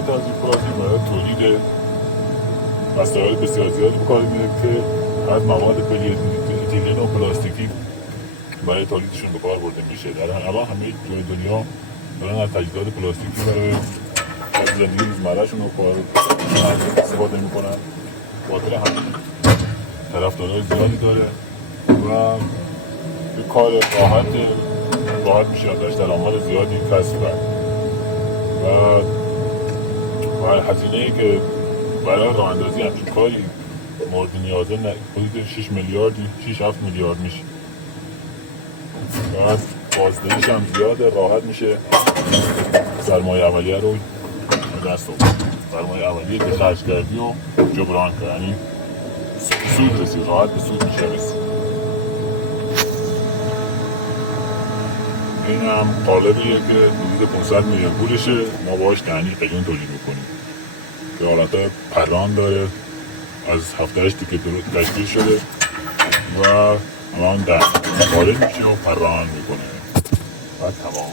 تجهیزات تزریق پلاستیک برای تولید وسایل بسیار زیادی به کار میره که از مواد پلی‌اتیلن و پلاستیکی برای تولیدشون به کار برده میشه. در الان همه جای دنیا دارن از تجهیزات پلاستیکی برای زندگی روزمرهشون رو استفاده میکنن. خاطر همین طرفدارای زیادی داره و به کار راحت میشه ازش درآمد زیادی کسب کرد و هزینه‌ای که برای راه اندازی همچین کاری مورد نیازه حدود 6-7 میلیارد میشه. و بازدهیش هم زیاده، راحت میشه سرمایه اولیه رو دست آورد. سرمایه اولیه که خرج کردی و جبران کرد، یعنی سود رسید، راحت به سود میشه رسید. این هم قالبیه که حدود 500 میلیون پولشه. ما باهاش دهنی قلیون تولید میکنیم که حالت پران داره، از 7-8 تیکه تشکیل شده و الان خارج میشه و پران میکنه و تمام.